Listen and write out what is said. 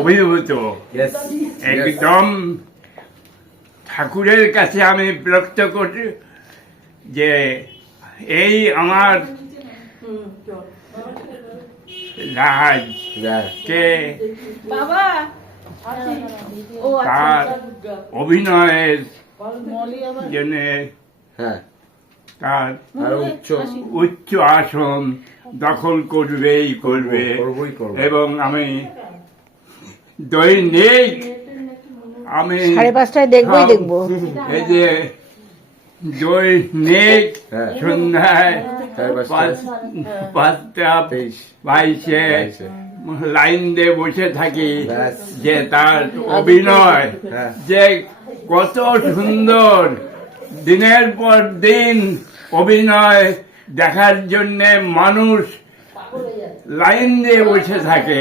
অভিভূত একদম ঠাকুরের কাছে আমি বিরক্ত করি যে এই আমার রাজ কে তার অভিনয়ের জন্য তার উচ্চ আসন দখল করবে এবং আমি দৈনিক আমি 5:30টায় দেখবো এই যে দৈনিক সন্ধ্যায় 5:22 লাইন দিয়ে বসে থাকি যে তার অভিনয় যে কত সুন্দর, দিনের পর দিন অভিনয় দেখার জন্য মানুষ লাইন দিয়ে বসে থাকে।